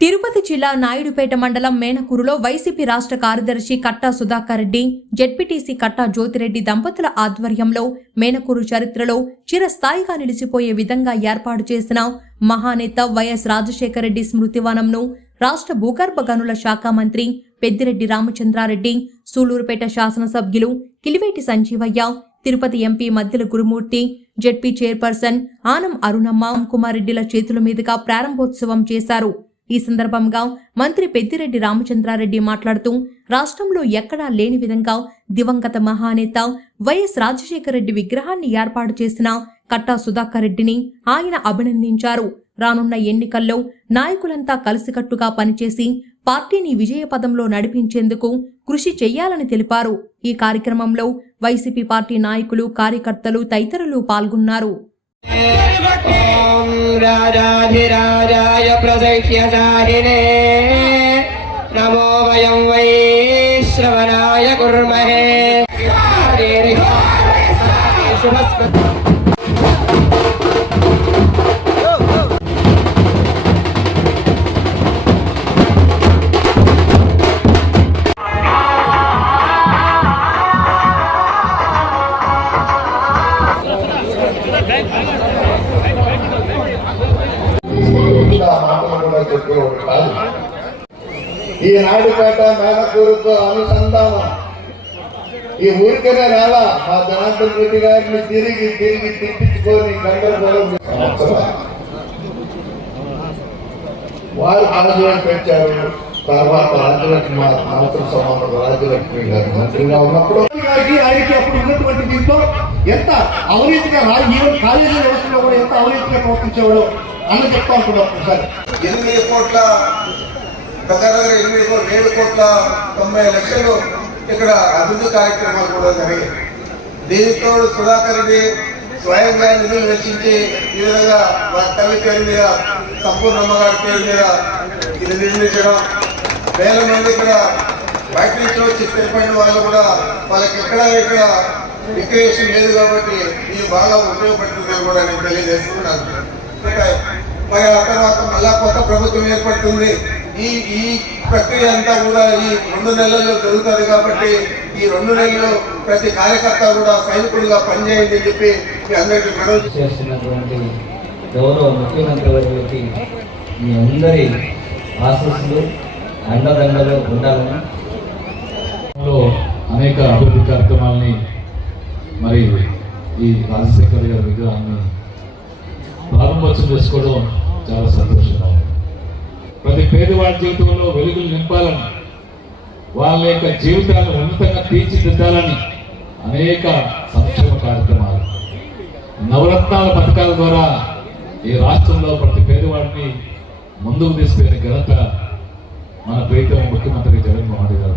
తిరుపతి జిల్లా నాయుడుపేట మండలం మేనకూరులో వైసీపీ రాష్ట్ర కార్యదర్శి కట్టా సుధాకర్ రెడ్డి జెడ్పీటీసీ కట్టా జ్యోతిరెడ్డి దంపతుల ఆధ్వర్యంలో మేనకూరు చరిత్రలో చిరస్థాయిగా నిలిచిపోయే విధంగా ఏర్పాటు చేసిన మహానేత వైఎస్ రాజశేఖర రెడ్డి స్మృతివనంను రాష్ట్ర భూగర్భ గనుల శాఖ మంత్రి పెద్దిరెడ్డి రామచంద్రారెడ్డి సూలూరుపేట శాసనసభ్యులు Kiliveti Sanjeevaiah Tirupati MP Maddela Gurumoorthy ZP chairperson Anam Arunamma కుమారెడ్డిల చేతుల మీదుగా ప్రారంభోత్సవం చేశారు. ఈ సందర్భంగా మంత్రి పెద్దిరెడ్డి రామచంద్రారెడ్డి మాట్లాడుతూ రాష్ట్రంలో ఎక్కడా లేని విధంగా దివంగత మహానేత వైఎస్ రాజశేఖర రెడ్డి విగ్రహాన్ని ఏర్పాటు చేసిన కట్టా సుధాకర్ రెడ్డిని ఆయన అభినందించారు. రానున్న ఎన్నికల్లో నాయకులంతా కలిసికట్టుగా పనిచేసి పార్టీని విజయపదంలో నడిపించేందుకు కృషి చేయాలని తెలిపారు. ఈ కార్యక్రమంలో వైసీపీ పార్టీ నాయకులు కార్యకర్తలు తదితరులు పాల్గొన్నారు. ॐ राजाधिराजाय प्रसह्यसाहिने नमो वयं वै श्रवणाय कुर्महे। शुभस्कृत ఇంకా మాటలు కూడా చెప్పేవాడు కాదు. ఈ నాయుడుపేట మేనకూరుకు అనుసంధానం. ఈ ఊరికనే రాలా. మా జనార్దన్ రెడ్డి గారిని తిరిగి తిరిగి తిప్పించుకొని గందరగోళం వారు ఆందోళన పెట్టారు తర్వాత రాజలక్ష్మి మా మంత్రి సమానం రాజలక్ష్మి గారు మంత్రిగా ఉన్నప్పుడు. ఆయనకి అప్పుడు ఉన్నటువంటి దీంట్లో ఎంత అవినీతిగా ఈవెన్ కాలేజీ వ్యవస్థలో కూడా ఎంత అవినీతిగా ప్రవర్తించేవాడు? అని చెప్తా ఉంటున్నాం ఒకసారి ఎనిమిది కోట్ల దగ్గర దగ్గర ఎనిమిది కోట్ల ఏడు కోట్ల తొంభై లక్షలు ఇక్కడ అభివృద్ధి కార్యక్రమాలు కూడా జరిగాయి. దీనితో సుధాకర్ రెడ్డి స్వయంగా నిధులు వెచ్చించి ఈ విధంగా వారి తల్లి పేరు మీద సంపూర్ణ అమ్మగారి పేరు మీద ఇది నిర్మించడం. వేల మంది ఇక్కడ బయట నుంచి వచ్చి స్థిరపడిన వాళ్ళు కూడా వాళ్ళకి ఎక్కడ ఇక్కడ రిక్రియేషన్ లేదు కాబట్టి ఇది బాగా ఉపయోగపడుతుందని కూడా నేను మరి ఆ తర్వాత మళ్ళా కొత్త ప్రభుత్వం ఏర్పడుతుంది. ఈ ఈ ప్రక్రియ అంతా కూడా ఈ రెండు నెలల్లో జరుగుతుంది కాబట్టి ఈ రెండు నెలల్లో ప్రతి కార్యకర్త కూడా సైనికుడిగా పనిచేయండి అని చెప్పి మీ అందరికీ మనవి చేస్తున్నటువంటి గౌరవ ముఖ్యమంత్రి వర్యులకి మీ అందరి ఆశీస్సులు అండదండలు ఉండాలని లో అనేక అభివృద్ధి కార్యక్రమాలని మరి ఈ రాజశేఖర్ గారి విగ్రహాన్ని ప్రారంభోత్సవం చేసుకోవడం చాలా సంతోషంగా ఉంది. ప్రతి పేదవాడి జీవితంలో వెలుగులు నింపాలని వాళ్ళ యొక్క జీవితాన్ని ఉన్నతంగా తీర్చిదిద్దాలని అనేక సంక్షేమ కార్యక్రమాలు నవరత్నాల పథకాల ద్వారా ఈ రాష్ట్రంలో ప్రతి పేదవాడిని ముందుకు తీసుకెళ్ళిన ఘనత మన ప్రీతం ముఖ్యమంత్రి జగన్మోహన్ రెడ్డి గారు